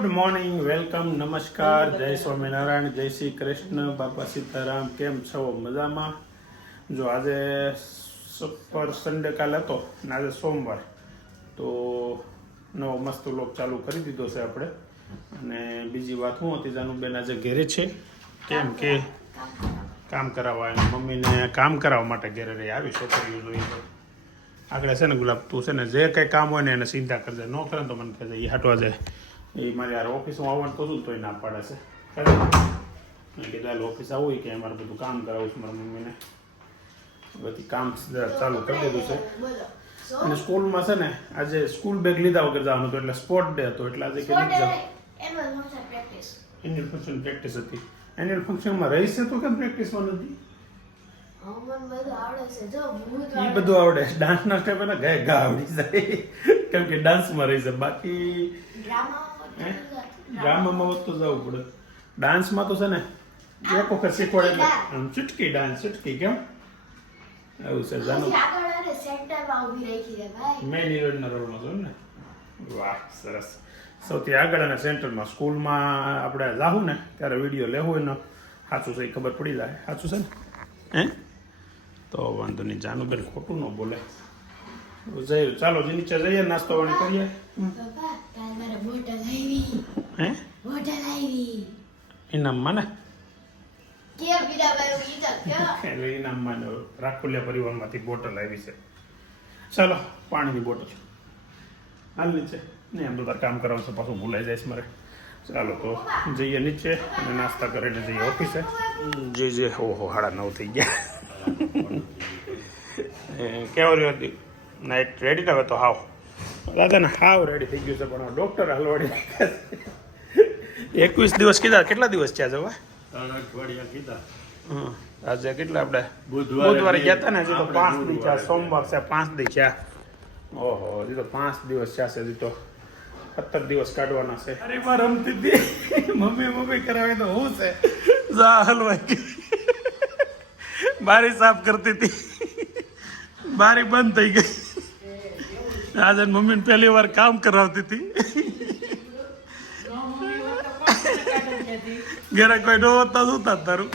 Good morning, welcome, નમસ્કાર, જય સ્વામિનારાયણ, જય શ્રી કૃષ્ણ, બાપા સીતારામ. કેમ છો? મજામાં? જો આજે સુપર સન્ડે કાલ હતો ને આજે સોમવાર, તો નવો મસ્ત વ્લોગ ચાલુ કરી દીધો છે આપણે. અને બીજી વાત શું હતી, જાનુબેન આજે ઘેરે છે કેમ કે કામ કરાવવા અને મમ્મીને કામ કરાવવા માટે ઘેરે રહી આવી છોકરીઓ જોઈ. આગળ છે ને ગુલાબ, તું છે ને જે કંઈ કામ હોય ને એને ચિંતા કરજે, ન કરે તો મને કહેજે, એ હાટવા જાય. એ મારે યાર ઓફિસમાં આવવાનું કહું છું તો એ ના પાડે છે. કીધું હાલ ઓફિસ આવું કે અમારે બધું કામ કરાવું છું મારા મમ્મીને. બધી કામ ચાલુ કરી દીધું છે. અને સ્કૂલમાં છે ને આજે સ્કૂલ બેગ લીધા વગર જવાનું હતું, એટલે સ્પોર્ટ ડે હતો, એટલે આજે કે એન્યુઅલ ફંક્શન પ્રેક્ટિસ હતી. એન્યુઅલ ફંક્શનમાં રહીશ તો કેમ પ્રેક્ટિસમાં નથી? એ બધું આવડે, ડાન્સના સ્ટેપ એને ગાય ગા આવડી જાય, કેમ કે ડાન્સમાં રહી છે. બાકી ડ્રામામાં હોત તો જવું પડે. ડાન્સમાં તો છે ને એક વખત શીખવાડે એટલે આમ ચૂટકી ડાન્સ, ચૂટકી કેમ એવું છે. જાનું મેન હિરોઈનના રોલમાં છું ને. વાહ, સરસ. સૌથી આગળ અને સેન્ટરમાં સ્કૂલમાં આપણે જાવું ને ત્યારે વિડીયો લેવો હોય ને સાચું છે એ ખબર પડી જાય. સાચું છે ને? હે તો વાંધો નહીં, જાનુબેન ખોટું ન બોલે. જઈ ચાલો નીચે જઈએ, નાસ્તો પાણી કરીએ. હે ઇનામમાં ને એટલે ઇનામમાં રાખોલિયા પરિવારમાંથી બોટલ આવી છે. ચાલો પાણીની બોટલ હાલ નીચે. નહીં એમ તો તાર કામ કરવાનું છે, પાછું ભૂલાઈ જાય છે મારે. ચાલો તો જઈએ નીચે અને નાસ્તા કરીને જઈએ ઓફિસે. જે ઓહો 9:30 થઈ ગયા. કેવો રહ્યો હતી નાઇટ? રેડી ને હવે તો હાવ દાદા ને હાવ રેડી થઈ ગયું છે, પણ ડૉક્ટર હલવાડી 21 દિવસ કીધા. કેટલા દિવસ થયા જવા? 3 અઠવાડિયા કીધા. આજે કેટલા આપણે બુધવારે ગયા હતા ને, હજી તો 5 દી થયા. સોમવાર છે, 5 દી થયા. ઓહો, હજી તો 5 દિવસ થયા છે, હજી તો 17 દિવસ કાઢવાના છે. અરે માં રમતી હતી મમ્મી કરાવે તો હું છે જા હલવાઈ બારી સાફ કરતી હતી, બારી બંધ થઈ ગઈ. આજે મમ્મીને પહેલી વાર કામ કરાવતી હતી. ઘરે કોઈ ન હોતા શું તા તારું?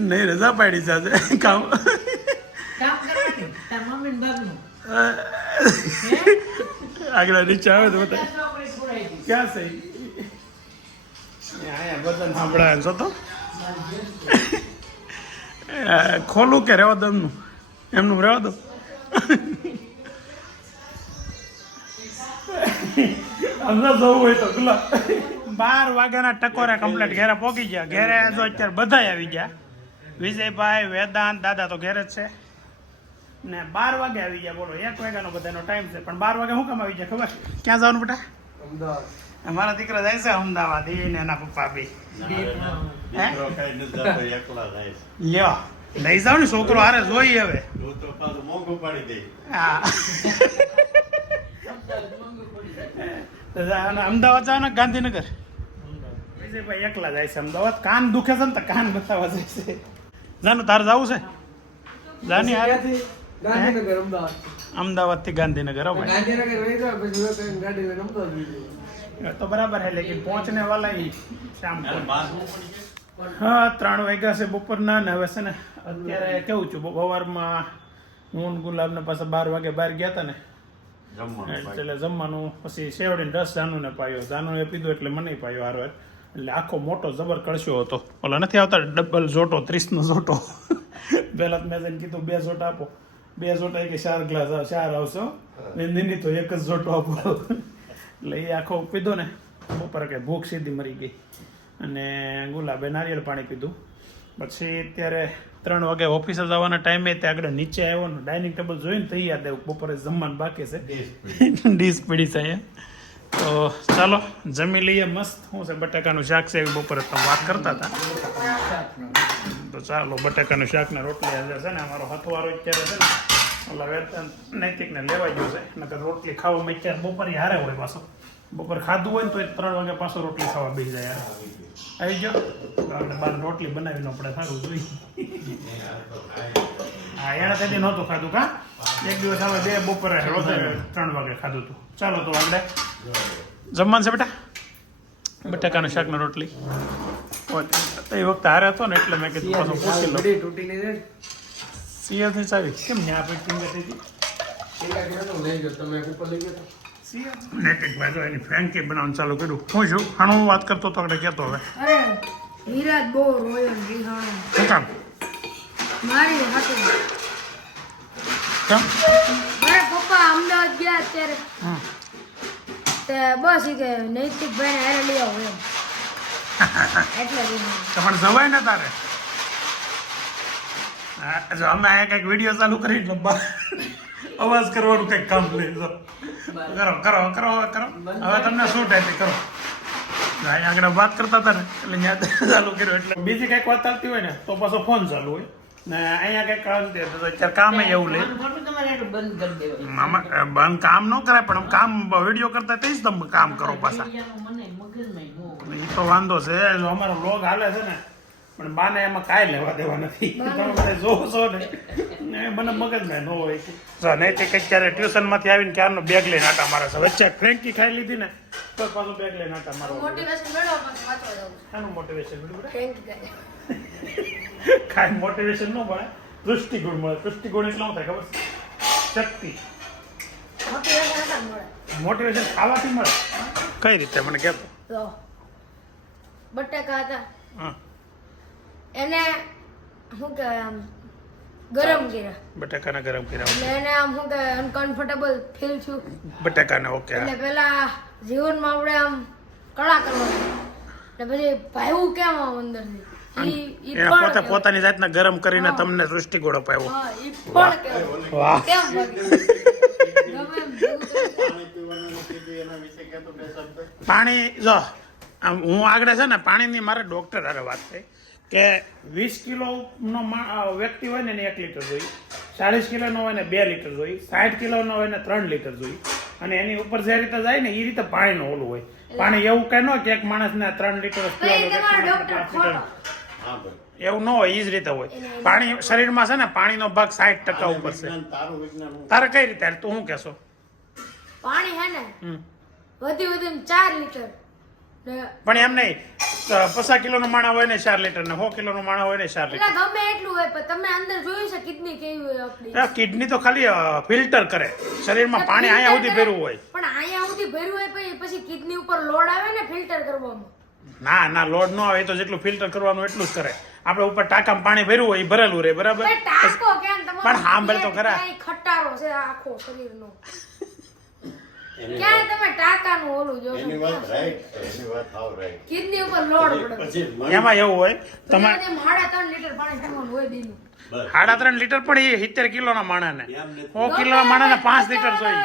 નહીં, રજા પાડી છે આજે કામ. આગળ નીચે આવે તો બતા ક્યાં છે અહીંયા બધાને સાંભળાય છો તો ખોલું કે રહેવા દો એમનું રહેવા દો. અંદર જવું હોય તો ગુલાબ 12 વાગ્યાના ટકોરે કમ્પ્લીટ ઘેરે પહોંચી ગયા. ઘેરે જો અત્યારે બધા આવી ગયા. વિજયભાઈ, વેદાંત, દાદા તો ઘેરે જ છે ને 12 વાગે આવી ગયા. બોલો 1 વાગ્યાનો બધાનો ટાઈમ છે, પણ 12 વાગે શું કામ આવી ગયા ખબર? ક્યાં જવાનું બેટા? અમદાવાદ. મારા દીકરા જાય છે અમદાવાદ, એ ને એના પપ્પા બી. લ્યો લઈ જાવ ને, છોકરો હારે જોઈ હવે. હા અમદાવાદ જાવ ને ગાંધીનગર. વિજયભાઈ એકલા જાય છે અમદાવાદ. કાન દુખે છે ને તો કાન બતાવવા જાય છે. જાનું તારે જવું છે? જાની હારે ગાંધીનગર અમદાવાદ થી ગાંધીનગર. તો બરાબર है, लेकिन पहुंचने वाला ही शाम को. હા 3 વાગ્યા છે બપોરના ને. હવે છે ને અત્યારે કેવું છું, સવારમાં હું ગુલાબને પાછા 12 વાગે બહાર ગયા હતા ને, એટલે જમવાનું પછી શેવડીને રસ જાનુને પાયો. જાનુએ પીધો એટલે મને પાયો હારો. એટલે આખો મોટો જબર કળશ્યો હતો. ઓલા નથી આવતા ડબલ જોટો, 30નો જોટો. પહેલાં મેં જઈને કીધું 2 જોટા આપો. 2 જોટા કે 4 ગ્લાસ 4 આવશે. નીની તો 1 જ જોટો આપો. એટલે એ આખો પીધો ને. બપોરે કે ભૂખ સીધી મરી ગઈ. અને ગુલાબે નારિયેળ પાણી પીધું. પછી અત્યારે 3 વાગે ઓફિસે જવાના ટાઈમે ત્યાં આગળ નીચે આવ્યો ને, ડાઇનિંગ ટેબલ જોઈને તો યાદ આવ્યું બપોરે જમવાનું બાકી છે. ડીશ પડી છે અહીંયા. તો ચાલો જમી લઈએ. મસ્ત શું છે, બટાકાનું શાક છે, એવી બપોરે તમે વાત કરતા હતા. તો ચાલો બટાકાનું શાક ને રોટલી છે ને. અમારો હથવારો અત્યારે છે ને ઓલા વેતન નૈતિકને લેવા ગયો છે. નકર રોટલી ખાવામાં અત્યારે બપોરે હારે હોય. પાછો બપોર ખાધું હોય ને તો 3 વાગે પાછો રોટલી ખાવા બેસી જાય. આવી ગયો તો આપણે 12 રોટલી બનાવીને આપણે સારું જોઈએ. હા એણે તેથી નહોતું ખાધું કા એક દિવસ અમે 2 બપોરે 3 વાગે ખાધું હતું. ચાલો તો આપણે જમવાનું છે બેટા બટાકાનું શાક ને રોટલી. એ વખતે હારે હતો ને એટલે મેં કીધું પાછું પૂછી લો. સિયાની ચાવી કેમ ને આપણે નેટિકભાઈ જો એની ફ્રેન્કી બનાવવાનું ચાલુ કર્યું. હું છું હાણું વાત કરતો તો આપણે કહેતો હવે અરે વિરાટ બહુ રોયલ રિહાણો શું કામ મારી હાથે કેમ મારા પપ્પા અમદાવાદ ગયા અત્યારે હમ. તે બસ ઈ કે નૈતિક ભાઈને હારે લઈ આવો એમ એટલે રિહાણો તો પણ જવાય ને તારે હા, જો અમે અહીંયા કંઈક વિડીયો ચાલુ કરી એટલે અવાજ કરવાનું કંઈક કામ લઈ જો કરો કરો કરો કરો હવે તમને શું ટાઈપ કરો અહીંયા આગળ વાત કરતા હતા ને એટલે ત્યાં ચાલુ કર્યું એટલે બીજી કંઈક વાત ચાલતી હોય ને તો પાછો ફોન ચાલુ હોય ને અહીંયા કંઈક અત્યારે કામ એવું લે બંધ કામ ન કરાય પણ આમ કામ વિડીયો કરતા તે જ તમે કામ કરો પાછા એ તો વાંધો છે જો અમારો વ્લોગ હાલે છે ને પણ બાને એમાં કાંઈ લેવા દેવા નથી તમે જોશો ને મને મગજમાં ન હોય જો નૈતિક અત્યારે ટ્યુશનમાંથી આવીને ક્યારનો બેગ લઈને આટા મારે છે વચ્ચે ફ્રેન્કી ખાઈ લીધી ને તો પાછું બેગ લઈને આટા મારો મોટિવેશન મેળવવા માટે વાંચવા જાઉં શાનું મોટિવેશન મળ્યું થેન્ક યુ કાંઈ મોટિવેશન ન મળે દૃષ્ટિગુણ મળે દૃષ્ટિગુણ એટલે શું થાય ખબર છે? શક્તિ મોટિવેશન હતા મળે મોટિવેશન ખાવાથી મળે કઈ રીતે મને કહેતો તો બટાકા હતા હા એને શું કહેવાય આમ ગરમ કર્યા બટાકાના ગરમ કર્યા એટલે એને આમ શું કહેવાય અનકમ્ફર્ટેબલ ફીલ થયું બટાકાને ઓકે એટલે પેલા જીવનમાં આપણે આમ કળા કરવાની એટલે પછી ભાઈવું કેમ આમ અંદરથી ઈ એને પણ પોતે પોતાની જાતના ગરમ કરીને તમને દૃષ્ટિગોળ અપાયો હા ઈ પણ કેવું વાહ કેમ ભાઈ? ગમે એમ જેવું તેવું. પાણી પીવાનું કીધું એના વિશે કહેતો બે શબ્દ. પાણી જો આમ હું આગળ છે ને પાણીની મારે ડૉક્ટર હારે વાત થઈ કે 20 કિલોનો વ્યક્તિ હોય ને એને 1 લીટર જોઈએ 40 કિલોનો હોય ને 2 લીટર જોઈએ 60 કિલોનો હોય ને 3 લીટર જોઈએ અને એની ઉપર જે રીતે જાય ને એ રીતે પાણીનું ઓલું હોય પાણી એવું કઈ ન કે એક માણસને 3 લીટર જ તો એ પીવાનું, એક તમારો માણસને 5 ડોક્ટર લીટર. ખોટો. હા ભાઈ. એવું ન હોય એ જ રીતે હોય પાણી શરીરમાં છે ને પાણીનો ભાગ 60% ઉપર છે વિજ્ઞાન, તારું વિજ્ઞાન હું. તારે કઈ રીતે તું શું કહેશો પાણી હે ને હમ. વધી વધીને 4 લીટર ને પણ એમ નહીં 50 કિલોનો માણા હોય ને 4 લીટર ને 100 કિલોનો માણા હોય ને 4 લીટર એટલે ગમે એટલું હોય પણ તમે અંદર જોયું છે કિડની કેવી હોય આપણી કિડની તો ખાલી ફિલ્ટર કરે શરીરમાં પાણી અહીંયા સુધી ભર્યું હોય પણ અહીંયા સુધી ભર્યું હોય પછી કિડની ઉપર લોડ આવે ને ફિલ્ટર કરવામાં ના લોડ ન આવે એ તો જેટલું ફિલ્ટર કરવાનું એટલું જ કરે આપણે ઉપર ટાંકામાં પાણી ભર્યું હોય એ ભરેલું રહે બરાબર ભાઈ ટાંકો કેમ તમારો પણ સાંભળ તો ખરા. ક્યાંય ખટારો છે આખો શરીરનો એની ક્યાં તમે ટાંકાનું ઓલું જોશો એની વાત રાઈટ છે, એની વાત હાવ રાઈટ. કિડની ઉપર લોડ પડે પછી મન- એમાં એવું હોય તમારે તમારે 3.5 લીટર પાણી પીવાનું હોય દીનું બસ. 3.5 લીટર પણ એ 70 કિલોના માણાને એમ નથી. 100 કિલોના માણાને 5 લીટર જોઈએ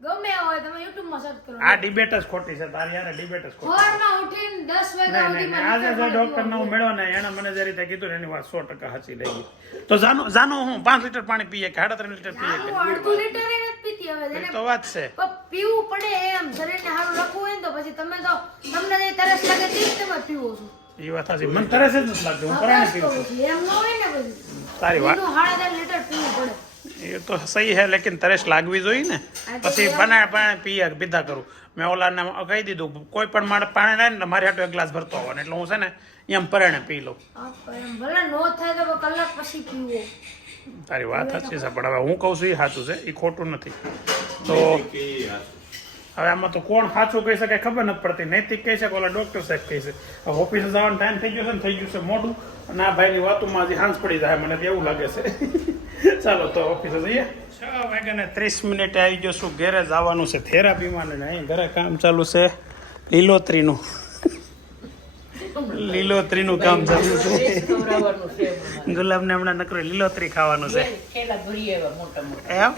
ગમે હોય તમે યુટ્યુબમાં સર્ચ કરો આ ડિબેટ જ ખોટી છે તારી યાર ડિબેટ જ ખોટી સવારમાં ઉઠીને 10 વાગ્યા નહીં સુધીમાં આજે જો ડોક્ટરને હું મેળવો ને એને મને જે રીતે કીધું ને એની વાત 100% સાચી લાગી તો જાનો હું 5 લીટર પાણી પીએ કે 3.5 લીટર પીએ કે આનું અડધું લીટર એ નથી પીતી હવે એ જેને તો વાત છે પણ પીવું પડે એમ શરીરને સારું રાખવું હોય ને તો પછી તમે તો તમને જે તરસ લાગે તે જ તમે પીવો છો એ વાત સાચી મને તરસ જ નથી લાગતી હું પરાણે પીવું છું એમ ન હોય ને પછી તારી વાત બીજું 3.5 લીટર પીવું પડે એ તો સહી હે લેકિન તરસ લાગવી જોઈએ ને પછી પાણી પીધા કરું મેં ઓલાને કહી દીધું કોઈ પણ મારે પાણી લાવીને ને મારી હાટો 1 ગ્લાસ ભરતો આવવાનો એટલે હું છે ને એમ પરાણે પી લઉં હા, પણ એમ ભલે નો થાય તો કલાક પછી પીવો તારી વાત સાચી છે પણ હવે હું કહું છું એ સાચું છે એ ખોટું નથી તો કે આ હવે આમાં તો કોણ સાચું કહી શકે ખબર નથી પડતી નૈતિક કહી શકે ઓલા ડોક્ટર સાહેબ કહી છે હવે ઓફિસે જવાનો ટાઈમ થઈ ગયો છે ને થઈ ગયું છે મોડું અને આ ભાઈની વાતોમાં હજી હાંસ પડી જાય મને તો એવું લાગે છે ચાલો તો ઓફિસે જઈએ 6:30 આવી ગયો છું ઘરે જવાનું છે થેરાપીમાં ને અહીં ઘરે કામ ચાલુ છે લીલોતરીનું કામ ચાલુ છે ગુલાબને હમણાં નકરું લીલોતરી ખાવાનું છે એમ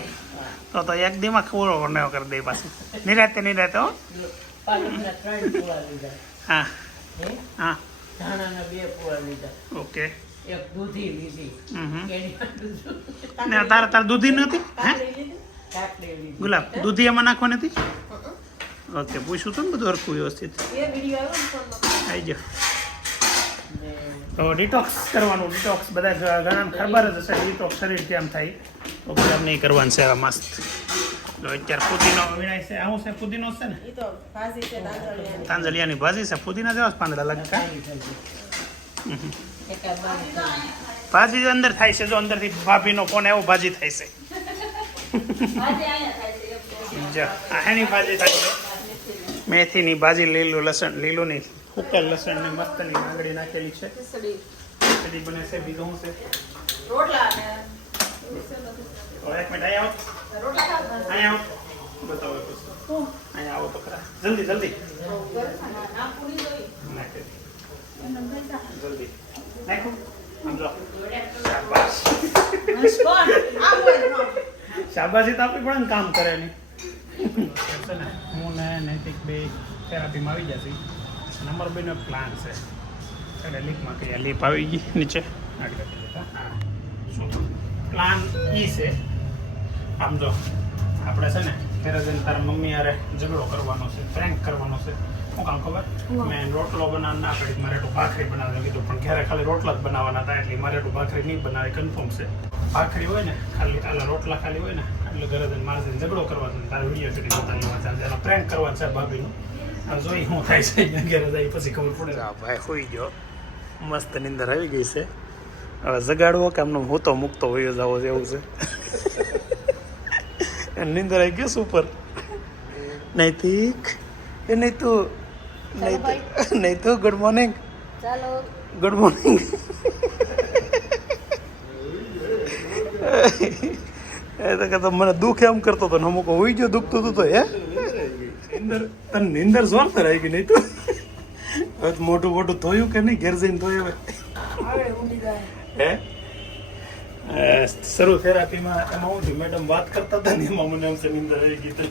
તો એક દીમાં પૂરો બનાવ કરી દઈ પાછું નિરાતે હો હા હા ઓકે ને તારે દૂધી નથી હે ગુલાબ દૂધી એમાં નાખવાની નથી ઓકે પૂછ્યું હતું ને બધું હરખું વ્યવસ્થિત આવી જાઓ તો ડિટોક્સ કરવાનું. ડિટોક્સ બધા ઘણા ખબર જ હશે ડિટોક્સ શરીર કેમ થાય. તો પછી આમ નહીં કરવાનું છે. મસ્ત તો અત્યારે પુદીનો વીણાય છે. આવું છે પુદીનો છે ને ઈ તો ભાજી છે તાંદળિયાની. તાંજલિયાની ભાજી છે. પુદીના જેવા જ પાંદડા લાગે કા એકા બારી. ભાજી અંદર થાય છે. જો અંદરથી ભાભીનો ફોન આવ્યો ભાજી થાય છે. ભાજી આયા થાય છે એમ કે. જો આ એની ભાજી થાય છે. મેથીની ભાજી, લીલું લસણ, લીલું નહીં ઉકેલ લસણ ને મસ્તની આંગળી નાખેલી છે. ખીચડી, ખીચડી બને છે. બીજું શું છે? રોટલા ને હવે એક મિનિટ અહીંયા આવો. રોટલા ખાવા. અહીંયા આવો. બતાવો પછી. અહીંયા આવો તો ખરા. જલ્દી જલ્દી નામ પૂરી જોઈ. નાખી જલ્દી નાખો. આમ જો શાબાશ. કોણ આમ હોય નો. શાબાશી તો આપણી પણ કામ કરે નહીં છે ને. હું ને નૈતિક બે થેરાપીમાં આવી જશે. નંબર 2 નો પ્લાન છે. એટલે લીપમાં કહીએ લીપ આવી ગઈ નીચે આગળ શું પ્લાન એ છે. આમ જો આપણે છે ને ત્યારે જઈને તારા મમ્મી યારે ઝઘડો કરવાનો છે, પ્રેન્ક કરવાનો છે. શું કામ ખબર? મેં રોટલો બનાવ ના પડી, મારે તો ભાખરી બનાવવાનું કીધું, પણ ઘરે ખાલી રોટલા જ બનાવવાના હતા એટલે મારે તો ભાખરી નહીં બનાવે કન્ફર્મ છે. ભાખરી હોય ને ખાલી આલા રોટલા ખાલી હોય ને એટલે ઘરે જઈને મારે જઈને ઝઘડો કરવાનો, તારે વિડીયો સુધી બતાવી લેવા, એનો પ્રેન્ક કરવાનો છે ભાભીનું. આ જોઈ શું થાય છે ઘરે જાય પછી ખબર પડે. ભાઈ હોઈ ગયો, મસ્ત નીંદર આવી ગઈ છે. હવે જગાડવો કે આમનો હું તો મૂકતો હોય જાવો એવું છે. નીંદર આવી ગયો સુપર. નૈતિક એ નહીં તું નહીં તો ગુડ મોર્નિંગ. ચાલો ગુડ મોર્નિંગ. એ તો કહેતો મને દુઃખ એમ કરતો હતો ને અમુક હોઈ ગયો દુખતું હતું તો હે નીંદર તને નીંદર જોરદાર આવી ગઈ. નહીં તો હવે મોટું મોટું ધોયું કે નહીં ઘેર જઈને ધોયું હવે હવે ઊંડી જાય. હે શરૂ થેરાપીમાં એમાં હું થયું મેડમ વાત કરતા હતા ને એમાં મને એમ છે નીંદર આવી ગઈ. તને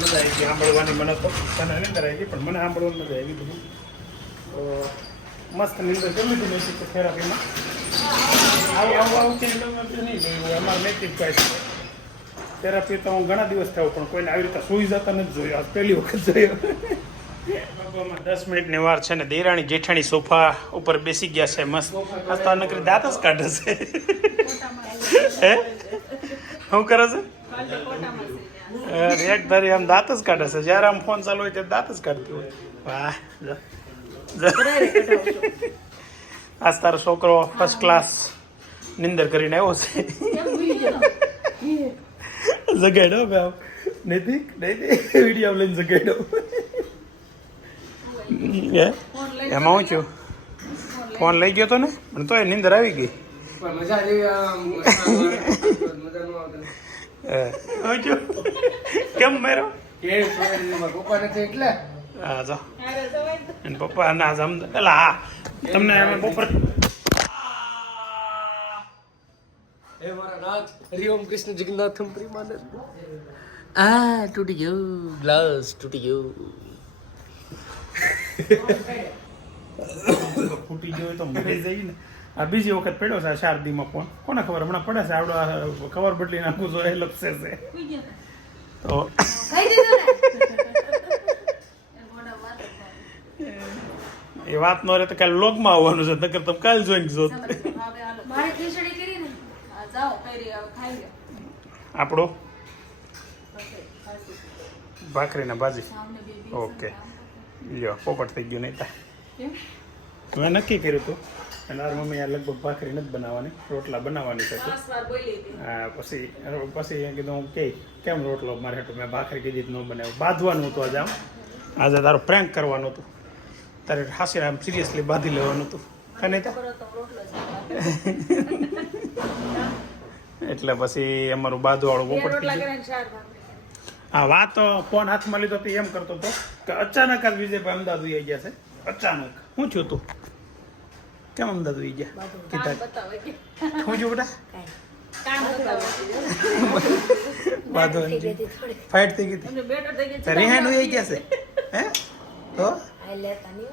મજા આવી ગઈ સાંભળવાની. મને તો તને નીંદર આવી ગઈ પણ મને સાંભળવાની મજા આવી બધું. તો મસ્ત નીંદર કરી લીધી મેં તો થેરાપીમાં. આવું ક્યાંય નહીં જોયું અમારે નૈતિક કહે છે. થેરાપી તો હું ઘણા દિવસ થયો પણ કોઈને આવી રીતે સુઈ જતા નથી જોયું. આજ પહેલી વખત જોયો. 10 મિનિટની વાર છે ને દેરાણી જેઠાણી સોફા ઉપર બેસી ગયા છે મસ્ત. આજ તો નકરી દાંત જ કાઢે છે. હે શું કરે છે? એક ધારી આમ દાંત જ કાઢે છે. જ્યારે આમ ફોન ચાલુ હોય ત્યારે દાંત જ કાઢતી હોય. વાહ આજ તારો છોકરો ફર્સ્ટ ક્લાસ નિંદર કરીને આવ્યો છે. જગાડ્યો ભાઈ નૈતિક વિડીયો લઈને જગાડ્યો. એમાં હું છું ફોન લઈ ગયો તો ને પણ તોય નીંદર આવી ગઈ. કેમ મેરો હા જો પપ્પા ના એટલે હા તમને બપોર હે મારા નાથ હરિઓમ કૃષ્ણ જગન્નાથમ પ્રેમાનંદ. આ તૂટી ગયો ગ્લાસ તૂટી ગયો. ફૂટી ગયો તો મરી જઈ ને. આ બીજી વખત પડ્યો છે શારદીમાં ફોન. કોને ખબર હમણાં પડે છે આવડો કવર બદલી નાખું જો એ લપસે છે તો કહી દીધું ને. એ વાત નો રહે તો કાલે લોગમાં આવવાનું છે નકર તમે કાલે જોઈને જોત. મારે ખીચડી કરી ને જાઓ કરી હવે ખાઈ લો. આપણો ભાખરીના ભાજી. ઓકે લ્યો પોપટ થઈ ગયું નહીં તા. મેં નક્કી કર્યું હતું અને મારી મમ્મી આ લગભગ ભાખરી નથી બનાવવાની, રોટલા બનાવવાની છે. 5 વાર બોલી હતી. હા પછી કીધું હું કે કેમ રોટલો મારે હેઠું મેં ભાખરી કીધી ન બનાવ્યું. બાંધવાનું હતું આજે. આજે તારું પ્રેન્ક કરવાનું હતું. તારે હાસી આમ સિરિયસલી બાંધી લેવાનું હતું અને એટલે પછી અમારું બાંધવાળું પોપટ થઈ રોટલા ગયું. કરીને 4 ભાખરી. હા વાત ફોન હાથમાં લીધો તો એમ કરતો હતો કે અચાનક જ વિજયભાઈ અમદાવાદ આવી ગયા છે. અચાનક શું થયું તું? કેમ અમદાવાદ આવી ગયા? કીધા બતાવે કે શું થયું બેટા? કામ બતાવે. વાંધો થઈ ગઈ નહીં. હતી થોડી. ફાઇટ થઈ ગઈ હતી. તમને બેટર થઈ ગઈ છે. રિહાઈન આવી ગયા છે હે તો આ લેતા નહીં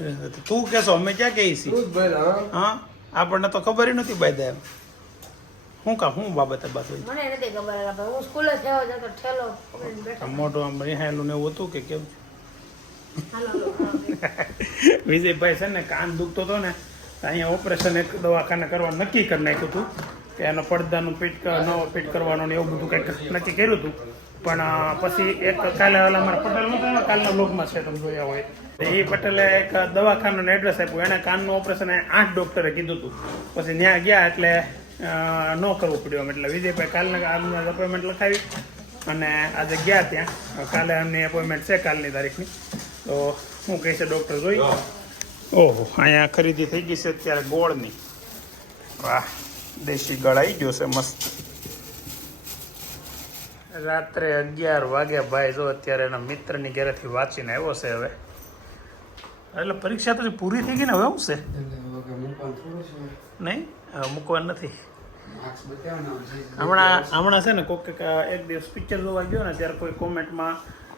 હોય તો. તું કેશો અમે ક્યાં કહીએ છીએ? તું જ બોલ હા. હા આપણને તો ખબર નથી બાય એમ. શું કામ શું બાબતે બાત હોય? મને નથી ખબર હું સ્કૂલે થયો જતો ઠેલો પકડીને બેઠો. મોટું આમ રિહાયેલું ને એવું હતું કે કેમ? વિજયભાઈ છે ને કાન દુખતો હતો ને તો અહીંયા ઓપરેશન એક દવાખાને કરવા નક્કી કરી નાખ્યું હતું કે એનો પડદાનું નવો ફિટ કરવાનો ને એવું બધું કંઈક નક્કી કર્યું હતું. પણ પછી એક કાલે ઓલા અમારા પટેલ નહોતા કાલના બ્લોગમાં છે તમે જોયા હોય એ પટેલે એક દવાખાનું એડ્રેસ આપ્યું. એને કાનનું ઓપરેશન 8 ડૉક્ટરે કીધું હતું. પછી ત્યાં ગયા એટલે ન કરવું પડ્યું. એટલે વિજયભાઈ કાલના અપોઇન્ટમેન્ટ લખાવી અને આજે ગયા ત્યાં. કાલે એમની અપોઇન્ટમેન્ટ છે કાલની તારીખની. તો શું કહે છે ડૉક્ટર જોઈ. ઓહો અહીંયા ખરીદી થઈ ગઈ છે અત્યારે ગોળની. વાહ દેશી ગળ આવી ગયો છે મસ્ત. રાત્રે 11 વાગ્યા ભાઈ જો અત્યારે એના મિત્રની ઘરેથી વાંચીને આવ્યો છે હવે. એટલે પરીક્ષા તો પૂરી થઈ ગઈ ને હવે શું છે નહીં મૂકવાનું નથી. હમણાં છે ને કોઈક એક દિવસ પિક્ચર જોવા ગયો ને ત્યારે કોઈ કોમેન્ટમાં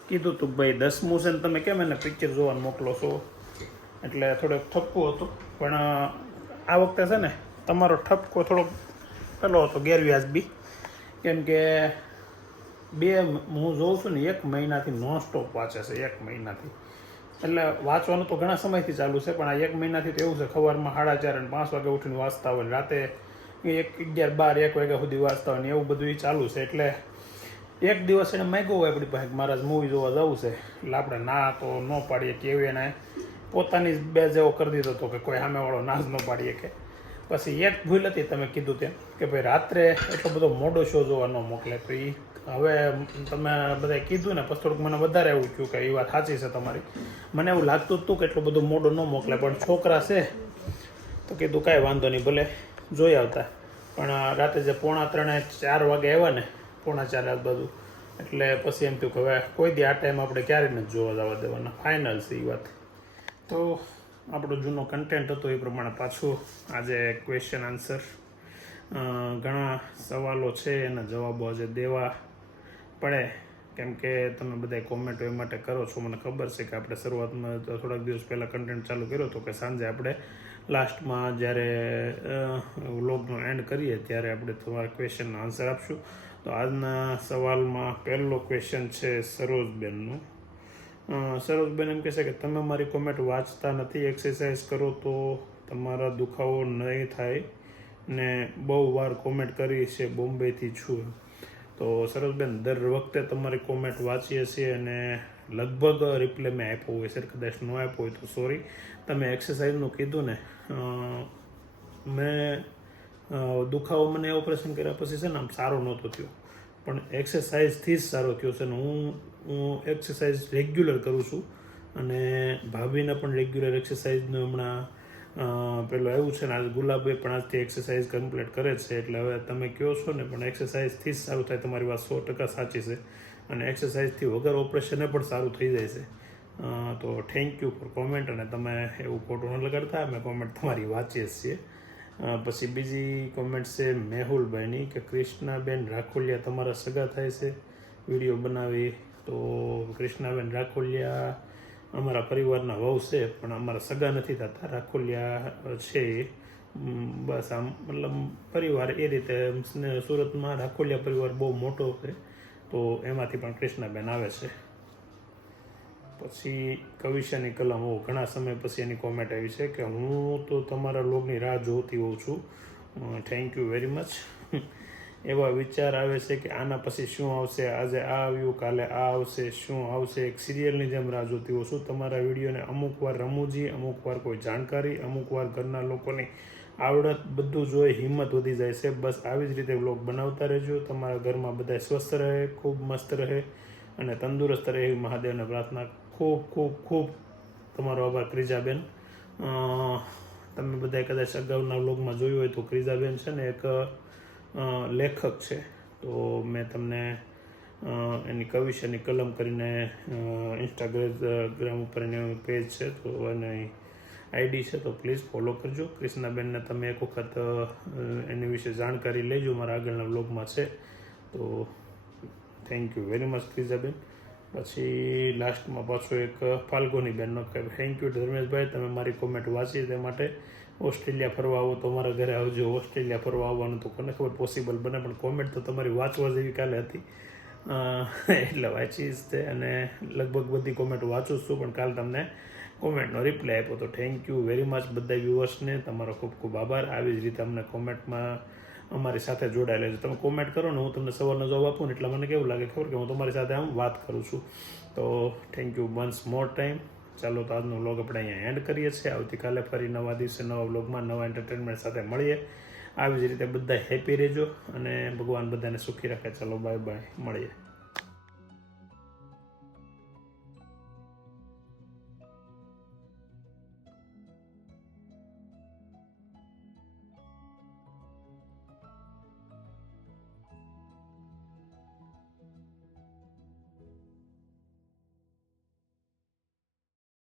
કીધું હતું ભાઈ 10મું છે ને તમે કેમ એને પિક્ચર જોવાનું મોકલો છો. એટલે થોડોક ઠપકો હતો. પણ આ વખતે છે ને તમારો ઠપકો થોડોક પેલો હતો ગેરવ્યાજબી. કેમ કે હું જોઉં છું ને 1 મહિનાથી નોન સ્ટોપ વાંચે છે 1 મહિનાથી. એટલે વાંચવાનું તો ઘણા સમયથી ચાલુ છે પણ આ 1 મહિનાથી તો એવું છે સવારમાં 4:30 અને 5 વાગે ઉઠીને વાંચતા હોય, રાતે 11, 12, 1 વાગ્યા સુધી વાંચતા હોય ને એવું બધું ચાલુ છે. એટલે એક દિવસ એને માગ્યો હોય આપણી પાસે મારા મૂવી જોવા જવું છે એટલે આપણે ના તો ન પાડીએ કે એવી એને પોતાની જ બે જેવો કરી દીધો હતો કે કોઈ સામેવાળો ના જ ન પાડીએ કે. પછી એક ભૂલ હતી તમે કીધું તેમ કે ભાઈ રાત્રે એટલો બધો મોડો શો જોવા ન મોકલે. તો એ હવે તમે બધાએ કીધું ને પછી થોડુંક મને વધારે એવું થયું કે એ વાત સાચી છે તમારી. મને એવું લાગતું હતું કે એટલો બધો મોડો ન મોકલે પણ છોકરા છે તો કીધું કાંઈ વાંધો નહીં ભલે જોઈ આવતા. પણ રાતે જે 3:45, 4 વાગે આવ્યા ને 3:45 આજુબાજુ એટલે પછી એમ થયું કે હવે કોઈ દી આ ટાઈમ આપણે ક્યારેય નથી જોવા જવા દેવાના. ફાઇનલ છે એ વાત. તો આપણો જૂનો કન્ટેન્ટ હતો એ પ્રમાણે પાછું આજે ક્વેશ્ચન આન્સર. ઘણા સવાલો છે એના જવાબો આજે દેવા પડે કેમ કે તમે બધા કોમેન્ટો એ માટે કરો છો. મને ખબર છે કે આપણે શરૂઆતમાં થોડાક દિવસ પહેલાં કન્ટેન્ટ ચાલુ કર્યો હતો કે સાંજે આપણે લાસ્ટમાં જ્યારે વ્લોગનો એન્ડ કરીએ ત્યારે આપણે તમારા ક્વેશ્ચનનો આન્સર આપશું. તો આજના સવાલમાં પહેલો ક્વેશ્ચન છે સરોજબેનનું. સરોજબેન એમ કહેશે કે તમે મારી કોમેન્ટ વાંચતા નથી, એક્સરસાઇઝ કરો તો તમારા દુખાવો નહીં થાય ને બહુ વાર કોમેન્ટ કરી છે, બોમ્બેથી છું. તો સરોજબેન દર વખતે તમારી કોમેન્ટ વાંચીએ છીએ અને લગભગ રિપ્લે મેં આપ્યો હોય છે. કદાચ ન આપ્યો હોય તો સોરી. તમે એક્સરસાઇઝનું કીધું ને મેં દુખાવો મને ઓપરેશન કર્યા પછી છે ને આમ સારો નહોતો થયો પણ એક્સરસાઇઝથી જ સારો થયો છે. ને હું એક્સરસાઇઝ રેગ્યુલર કરું છું અને ભાભીને પણ રેગ્યુલર એક્સરસાઇઝનું હમણાં પેલું આવ્યું છે ને આજે ગુલાબે પણ આજથી એક્સરસાઇઝ કમ્પ્લીટ કરે છે. એટલે હવે તમે કહો છો ને પણ એક્સરસાઇઝથી જ સારું થાય. તમારી વાત 100% સાચી છે અને એક્સરસાઇઝથી વગર ઓપરેશને પણ સારું થઈ જાય છે. તો થેન્ક યુ ફોર કોમેન્ટ. અને તમે એવું ખોટું ન લગાડતા, અમે કોમેન્ટ તમારી વાંચીએ છીએ. પછી બીજી કોમેન્ટ છે મેહુલભાઈની કે કૃષ્ણાબેન રાખોલિયા તમારા સગા થાય છે, વિડીયો બનાવી. તો કૃષ્ણાબેન રાખોલિયા અમારા પરિવારના વહુ છે પણ અમારા સગા નથી થતા. રાખોલિયા છે બસ આમ મતલબ પરિવાર એ રીતે. સુરતમાં રાખોલિયા પરિવાર બહુ મોટો છે તો એમાંથી પણ કૃષ્ણાબેન આવે છે. પછી કવિશાની કલમ ઘણા સમય પછી એની કોમેન્ટ આવી છે કે હું તો તમારા લોગની રાહ જોતી હોઉં છું. Thank you very much. એવા વિચાર આવે છે કે આના પછી શું આવશે, આજે આ આવ્યું કાલે આ આવશે, શું આવશે, એક સિરિયલની જેમ રાહ જોતી હોઉં છું. તમારા વિડીયોને અમુક વાર રમૂજી, અમુક વાર કોઈ જાણકારી, અમુક વાર ઘરના લોકોની આવડત બધું જોઈ હિંમત વધી જાય છે. બસ આવી જ રીતે વ્લોગ બનાવતા રહેજો. તમારા ઘરમાં બધા સ્વસ્થ રહે, ખૂબ મસ્ત રહે અને તંદુરસ્ત રહે એવી મહાદેવને પ્રાર્થના. ખૂબ ખૂબ ખૂબ તમારો આભાર ક્રિજાબેન. તમે બધા કદાચ અગાઉના વ્લોગમાં જોયું હોય તો ક્રિજાબેન છે ને એક લેખક છે. તો મેં તમને એની કવિશાની કલમ કરીને ઇન્સ્ટાગ્રામ ઉપર એની પેજ છે તો એની આઈડી છે તો પ્લીઝ ફોલો કરજો. કૃષ્ણાબેનને તમે એક વખત એની વિશે જાણકારી લેજો, મારા આગળના વ્લોગમાં છે. તો થેન્ક યુ વેરી મચ ક્રિજાબેન. પછી લાસ્ટમાં પાછો એક ફાલ્ગુનીબેનનો કે થેન્ક યુ ધર્મેશભાઈ, તમે મારી કોમેન્ટ વાંચી તે માટે. ઓસ્ટ્રેલિયા ફરવા આવો તો મારા ઘરે આવજો. ઓસ્ટ્રેલિયા ફરવા આવવાનું તો કોને ખબર પોસિબલ બને પણ કોમેન્ટ તો તમારી વાંચવા જેવી કાલે હતી. એટલે વાંચીશ તે અને લગભગ બધી કોમેન્ટ વાંચું જ છું, પણ કાલ તમને કોમેન્ટનો રિપ્લાય આપ્યો. તો થેન્ક યુ વેરી મચ બધા વ્યુઅર્સને, તમારો ખૂબ ખૂબ આભાર. આવી જ રીતે અમને કોમેન્ટમાં અમારી સાથે જોડાયેલા છે. તમે કોમેન્ટ કરો ને, હું તમને સવારનો જવાબ આપું ને એટલે મને કેવું લાગે ખબર કે હું તમારી સાથે આમ વાત કરું છું. તો thank you once more time. ચાલો તો આજનો વ્લોગ આપણે અહીંયા એન્ડ કરીએ છીએ. આવતીકાલે ફરી નવા દિવસે નવા વ્લોગમાં નવા એન્ટરટેનમેન્ટ સાથે મળીએ. આવી જ રીતે બધા હેપી રહેજો અને ભગવાન બધાને સુખી રાખે. ચાલો બાય બાય, મળીએ.